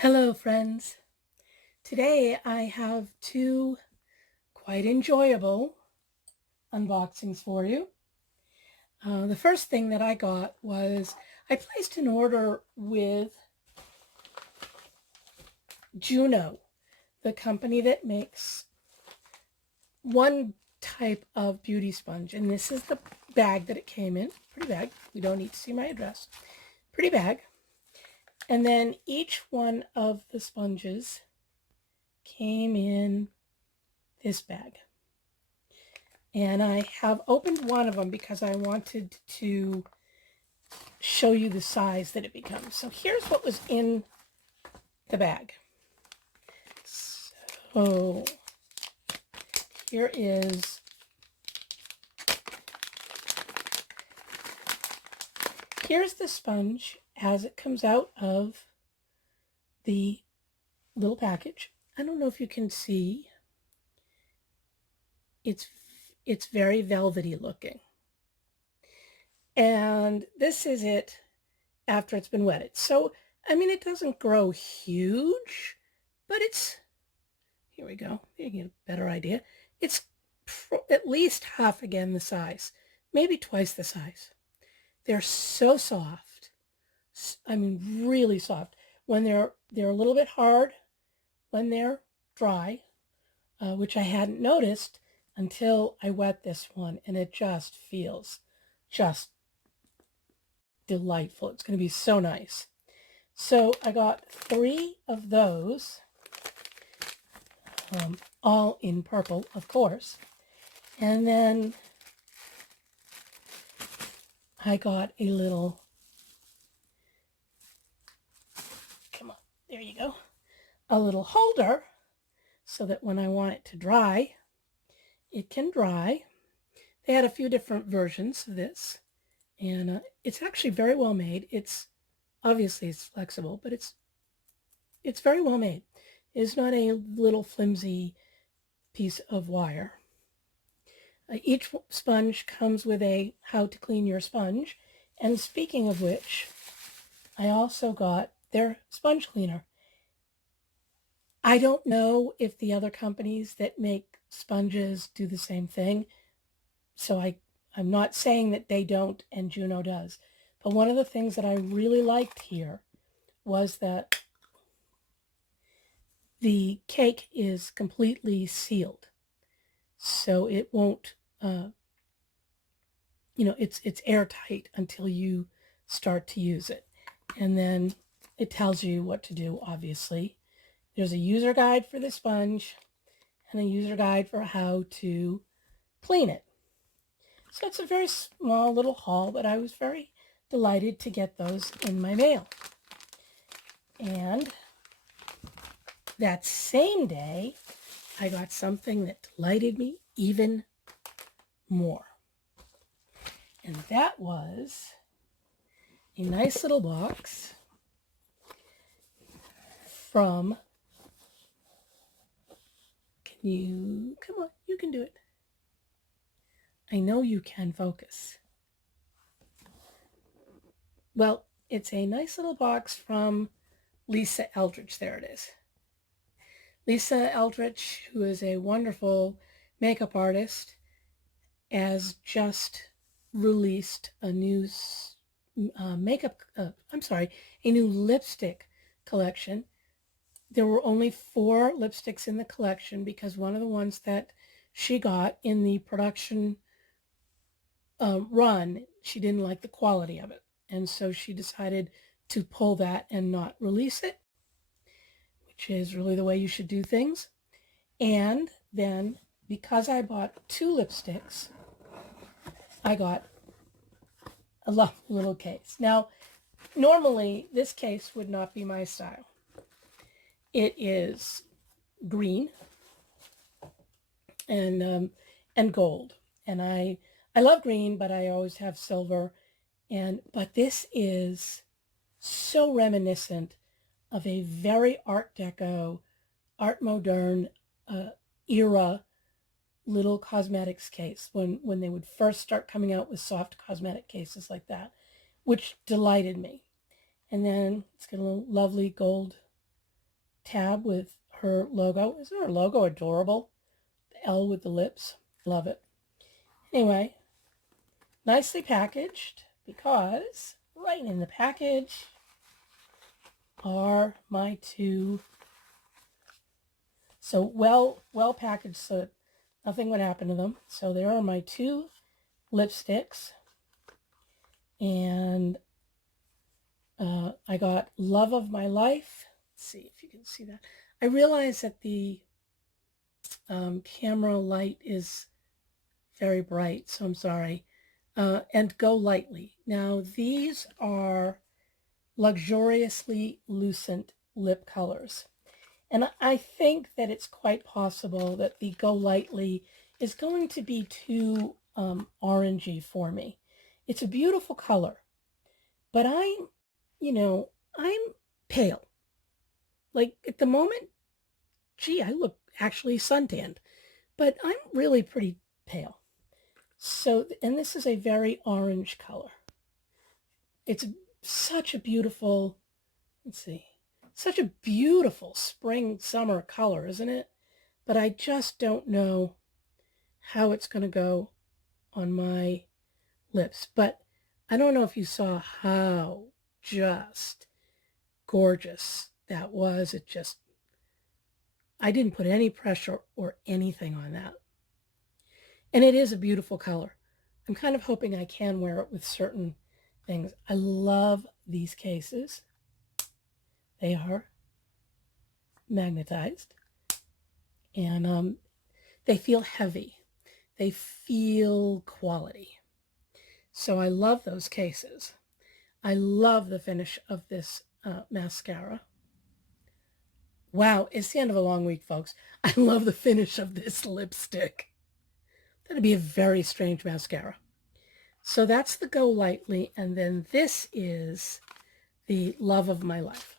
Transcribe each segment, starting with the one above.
Hello, friends. Today I have two quite enjoyable unboxings for you. The first thing that I got was I placed an order with Juno, the company that makes one type of beauty sponge. And this is the bag that it came in. Pretty bag. You don't need to see my address. Pretty bag. And then each one of the sponges came in this bag. And I have opened one of them because I wanted to show you the size that it becomes. So here's what was in the bag. So here is here's the sponge as it comes out of the little package. I don't know if you can see. It's very velvety looking. And this is it after it's been wetted. So, I mean, it doesn't grow huge, but here we go. You get a better idea. It's at least half again the size, maybe twice the size. They're so soft. I mean, really soft. When they're a little bit hard when they're dry, which I hadn't noticed until I wet this one, and it just feels just delightful. It's going to be so nice. So I got 3 of those, all in purple, of course. And then I got a little, come on, there you go, a little holder so that when I want it to dry, it can dry. They had a few different versions of this, and it's actually very well made. Obviously it's flexible, but it's very well made. It's not a little flimsy piece of wire. Each sponge comes with a how to clean your sponge. And speaking of which, I also got their sponge cleaner. I don't know if the other companies that make sponges do the same thing. So I'm not saying that they don't and Juno does. But one of the things that I really liked here was that the cake is completely sealed. So it won't, it's airtight until you start to use it. And then it tells you what to do, obviously. There's a user guide for the sponge and a user guide for how to clean it. So it's a very small little haul, but I was very delighted to get those in my mail. And that same day, I got something that delighted me even more. And that was a nice little box from, come on, you can do it. I know you can focus. Well, it's a nice little box from Lisa Eldridge. There it is. Lisa Eldridge, who is a wonderful makeup artist, has just released a new a new lipstick collection. There were only 4 lipsticks in the collection because one of the ones that she got in the production run, she didn't like the quality of it. And so she decided to pull that and not release it, which is really the way you should do things. And then because I bought 2 lipsticks, I got a lovely little case. Now, normally this case would not be my style. It is green and gold. And I love green, but I always have silver. But this is so reminiscent of a very Art Deco, Art Moderne era little cosmetics case when they would first start coming out with soft cosmetic cases like that, which delighted me. And then it's got a little lovely gold tab with her logo. Isn't her logo adorable? The L with the lips. Love it. Anyway, nicely packaged because right in the package are my two. So well packaged so that nothing would happen to them. So there are my two lipsticks. And I got Love of My Life. Let's see if you can see that. I realize that the camera light is very bright, so I'm sorry. And Go Lightly. Now, these are luxuriously lucent lip colors. And I think that it's quite possible that the Go Lightly is going to be too orangey for me. It's a beautiful color, but I'm pale. Like at the moment, gee, I look actually suntanned, but I'm really pretty pale. So, and this is a very orange color. It's such a beautiful, let's see, such a beautiful spring summer color, isn't it? But I just don't know how it's going to go on my lips. But I don't know if you saw how just gorgeous that was. I didn't put any pressure or anything on that. And it is a beautiful color. I'm kind of hoping I can wear it with certain things. I love these cases. They are magnetized and they feel heavy. They feel quality. So I love those cases. I love the finish of this mascara. Wow, it's the end of a long week, folks. I love the finish of this lipstick. That'd be a very strange mascara. So that's the Go Lightly, and then this is the Love of My Life.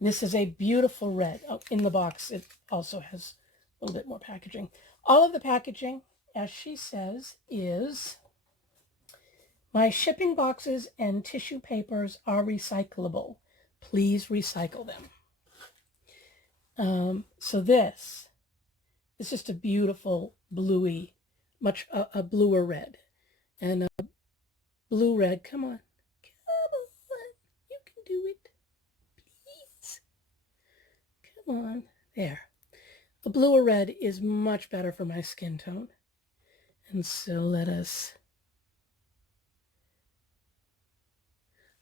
This is a beautiful red. Oh, in the box, it also has a little bit more packaging. All of the packaging, as she says, is my shipping boxes and tissue papers are recyclable. Please recycle them. So this is just a beautiful bluey, a bluer red. And a blue red, come on. Come on, you can do it. Please. Come on. There. The bluer red is much better for my skin tone. And so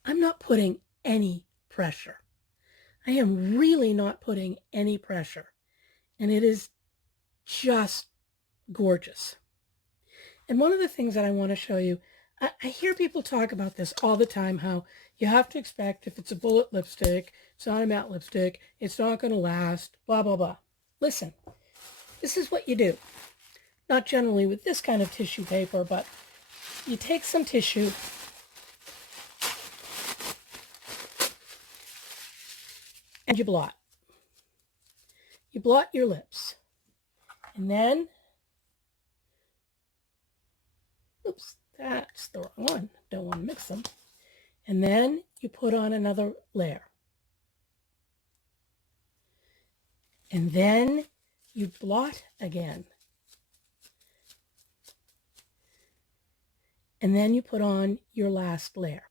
I'm not putting any pressure. I am really not putting any pressure. And it is just gorgeous. And one of the things that I want to show you, I hear people talk about this all the time, how you have to expect if it's a bullet lipstick, it's not a matte lipstick, it's not going to last, blah, blah, blah. Listen, this is what you do. Not generally with this kind of tissue paper, but you take some tissue and you blot. You blot your lips. And then, oops, that's the wrong one. Don't want to mix them. And then you put on another layer. And then you blot again. And then you put on your last layer.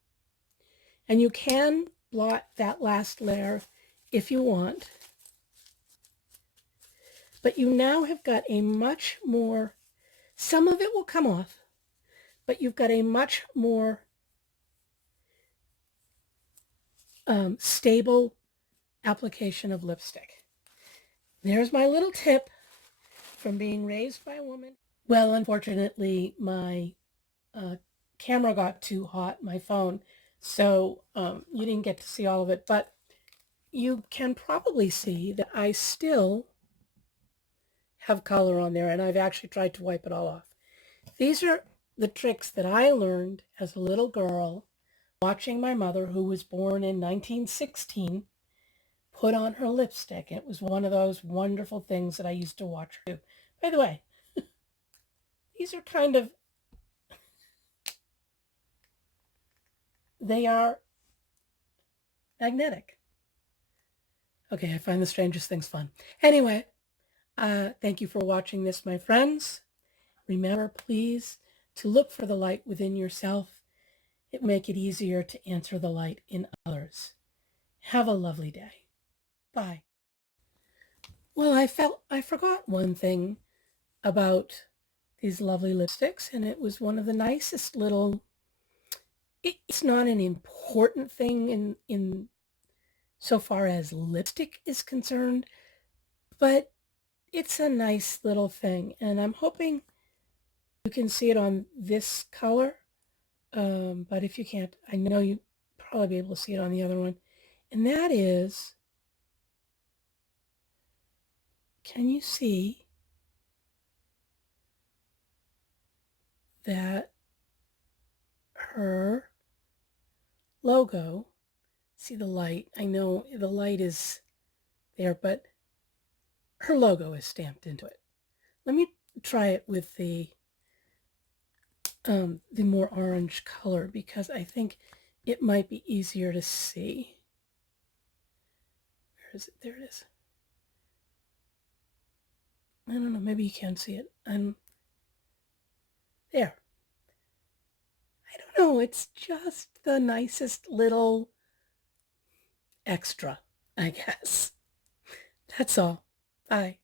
And you can blot that last layer if you want. But you now have got a much more, some of it will come off, but you've got a much more stable application of lipstick. There's my little tip from being raised by a woman. Well, unfortunately, my camera got too hot, my phone, so you didn't get to see all of it, but you can probably see that I still have color on there, and I've actually tried to wipe it all off. These are the tricks that I learned as a little girl watching my mother, who was born in 1916, put on her lipstick. It was one of those wonderful things that I used to watch her do. By the way, these are they are magnetic. Okay, I find the strangest things fun. Anyway, thank you for watching this, my friends. Remember, please, to look for the light within yourself. It will make it easier to answer the light in others. Have a lovely day. Bye. Well, I forgot one thing about these lovely lipsticks, and it was one of the nicest little, it's not an important thing in so far as lipstick is concerned, but it's a nice little thing, and I'm hoping you can see it on this color, but if you can't, I know you probably be able to see it on the other one, and that is, can you see that her logo, see the light, I know the light is there, but her logo is stamped into it. Let me try it with the more orange color because I think it might be easier to see. Where is it? There it is. I don't know, maybe you can't see it. There. I don't know, it's just the nicest little extra, I guess. That's all. Bye.